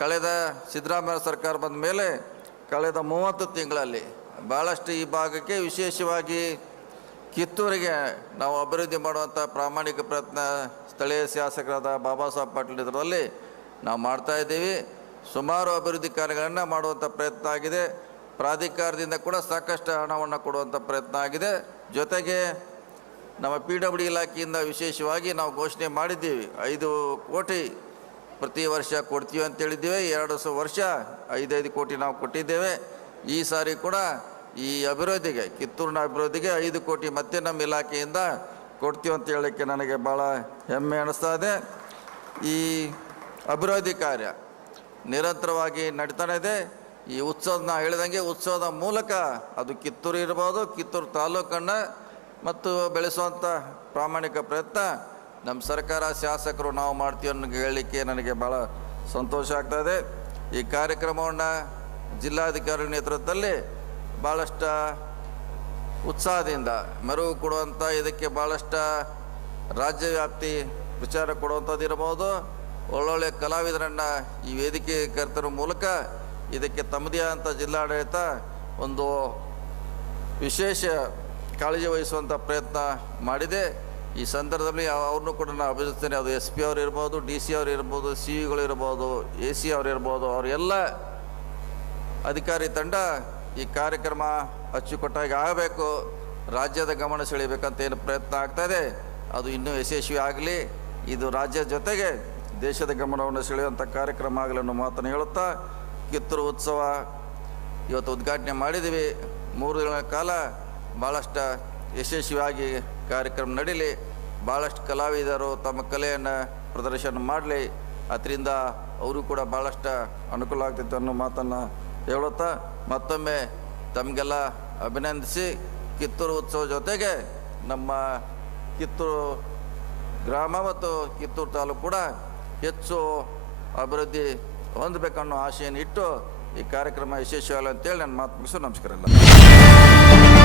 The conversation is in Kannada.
ಕಳೆದ ಸಿದ್ದರಾಮಯ್ಯ ಸರ್ಕಾರ ಬಂದ ಮೇಲೆ ಕಳೆದ 30 ತಿಂಗಳಲ್ಲಿ ಭಾಳಷ್ಟು ಈ ಭಾಗಕ್ಕೆ ವಿಶೇಷವಾಗಿ ಕಿತ್ತೂರಿಗೆ ನಾವು ಅಭಿವೃದ್ಧಿ ಮಾಡುವಂಥ ಪ್ರಾಮಾಣಿಕ ಪ್ರಯತ್ನ ಸ್ಥಳೀಯ ಶಾಸಕರಾದ ಬಾಬಾ ಸಾಹೇಬ್ ಪಾಟೀಲ್ ಇದರಲ್ಲಿ ನಾವು ಮಾಡ್ತಾಯಿದ್ದೀವಿ. ಸುಮಾರು ಅಭಿವೃದ್ಧಿ ಕಾರ್ಯಗಳನ್ನು ಮಾಡುವಂಥ ಪ್ರಯತ್ನ ಆಗಿದೆ. ಪ್ರಾಧಿಕಾರದಿಂದ ಕೂಡ ಸಾಕಷ್ಟು ಹಣವನ್ನು ಕೊಡುವಂಥ ಪ್ರಯತ್ನ ಆಗಿದೆ. ಜೊತೆಗೆ ನಮ್ಮ PWD ಇಲಾಖೆಯಿಂದ ವಿಶೇಷವಾಗಿ ನಾವು ಘೋಷಣೆ ಮಾಡಿದ್ದೀವಿ, 5 ಕೋಟಿ ಪ್ರತಿ ವರ್ಷ ಕೊಡ್ತೀವಿ ಅಂತೇಳಿದ್ದೀವಿ. 2 ವರ್ಷ 5 ಕೋಟಿ ನಾವು ಕೊಟ್ಟಿದ್ದೇವೆ. ಈ ಸಾರಿ ಕೂಡ ಈ ಅಭಿವೃದ್ಧಿಗೆ, ಕಿತ್ತೂರಿನ ಅಭಿವೃದ್ಧಿಗೆ 5 ಕೋಟಿ ಮತ್ತೆ ನಮ್ಮ ಇಲಾಖೆಯಿಂದ ಕೊಡ್ತೀವಿ ಅಂತ ಹೇಳೋಕ್ಕೆ ನನಗೆ ಭಾಳ ಹೆಮ್ಮೆ ಅನ್ನಿಸ್ತಾ ಇದೆ. ಈ ಅಭಿವೃದ್ಧಿ ಕಾರ್ಯ ನಿರಂತರವಾಗಿ ನಡೀತಾನೆ ಇದೆ. ಈ ಉತ್ಸವನ ಹೇಳಿದಂಗೆ ಉತ್ಸವದ ಮೂಲಕ ಅದು ಕಿತ್ತೂರು ಇರ್ಬೋದು, ಕಿತ್ತೂರು ತಾಲೂಕನ್ನು ಮತ್ತು ಬೆಳೆಸುವಂಥ ಪ್ರಾಮಾಣಿಕ ಪ್ರಯತ್ನ ನಮ್ಮ ಸರ್ಕಾರ ಶಾಸಕರು ನಾವು ಮಾಡ್ತೀವಿ ಅನ್ನೋ ಹೇಳಲಿಕ್ಕೆ ನನಗೆ ಭಾಳ ಸಂತೋಷ ಆಗ್ತಾಯಿದೆ. ಈ ಕಾರ್ಯಕ್ರಮವನ್ನು ಜಿಲ್ಲಾಧಿಕಾರಿ ನೇತೃತ್ವದಲ್ಲಿ ಭಾಳಷ್ಟು ಉತ್ಸಾಹದಿಂದ ಮೆರುಗು ಕೊಡುವಂಥ, ಇದಕ್ಕೆ ಭಾಳಷ್ಟು ರಾಜ್ಯವ್ಯಾಪ್ತಿ ವಿಚಾರ ಕೊಡುವಂಥದ್ದು ಇರ್ಬೋದು. ಒಳ್ಳೊಳ್ಳೆ ಕಲಾವಿದರನ್ನು ಈ ವೇದಿಕೆ ಕರೆತರ ಮೂಲಕ ಇದಕ್ಕೆ ತಮ್ಮದೇ ಆದಂಥ ಜಿಲ್ಲಾಡಳಿತ ಒಂದು ವಿಶೇಷ ಕಾಳಜಿ ವಹಿಸುವಂಥ ಪ್ರಯತ್ನ ಮಾಡಿದೆ. ಈ ಸಂದರ್ಭದಲ್ಲಿ ಅವ್ರನ್ನೂ ಕೂಡ ನಾನು ಅಭಿನಂದಿಸ್ತೇನೆ. ಅದು SP ಅವರು ಇರ್ಬೋದು, DC ಅವರು ಇರ್ಬೋದು, CEಗಳು ಇರ್ಬೋದು, AC ಅವರು ಇರ್ಬೋದು, ಅವರೆಲ್ಲ ಅಧಿಕಾರಿ ತಂಡ ಈ ಕಾರ್ಯಕ್ರಮ ಅಚ್ಚುಕಟ್ಟಾಗಿ ಆಗಬೇಕು, ರಾಜ್ಯದ ಗಮನ ಸೆಳೆಯಬೇಕಂತ ಏನು ಪ್ರಯತ್ನ ಆಗ್ತಾಯಿದೆ ಅದು ಇನ್ನೂ ಯಶಸ್ವಿ ಆಗಲಿ. ಇದು ರಾಜ್ಯದ ಜೊತೆಗೆ ದೇಶದ ಗಮನವನ್ನು ಸೆಳೆಯುವಂಥ ಕಾರ್ಯಕ್ರಮ ಆಗಲಿ ಅನ್ನೋ ಮಾತನ್ನು ಹೇಳುತ್ತಾ, ಕಿತ್ತೂರು ಉತ್ಸವ ಇವತ್ತು ಉದ್ಘಾಟನೆ ಮಾಡಿದ್ದೀವಿ. 3 ದಿನಗಳ ಕಾಲ ಭಾಳಷ್ಟು ಯಶಸ್ವಿಯಾಗಿ ಕಾರ್ಯಕ್ರಮ ನಡೀಲಿ, ಭಾಳಷ್ಟು ಕಲಾವಿದರು ತಮ್ಮ ಕಲೆಯನ್ನು ಪ್ರದರ್ಶನ ಮಾಡಲಿ, ಅದರಿಂದ ಅವರು ಕೂಡ ಭಾಳಷ್ಟು ಅನುಕೂಲ ಆಗ್ತೈತೆ ಅನ್ನೋ ಮಾತನ್ನು ಹೇಳುತ್ತಾ ಮತ್ತೊಮ್ಮೆ ತಮಗೆಲ್ಲ ಅಭಿನಂದಿಸಿ, ಕಿತ್ತೂರು ಉತ್ಸವ ಜೊತೆಗೆ ನಮ್ಮ ಕಿತ್ತೂರು ಗ್ರಾಮ ಮತ್ತು ಕಿತ್ತೂರು ತಾಲೂಕು ಕೂಡ ಹೆಚ್ಚು ಅಭಿವೃದ್ಧಿ ಹೊಂದಬೇಕನ್ನೋ ಆಶೆಯನ್ನು ಇಟ್ಟು ಈ ಕಾರ್ಯಕ್ರಮ ಯಶಸ್ವಿಯಾಗಲಿ ಅಂತೇಳಿ ನನ್ನ ಮಾತು ಮುಗಿಸು. ನಮಸ್ಕಾರ ಎಲ್ಲ.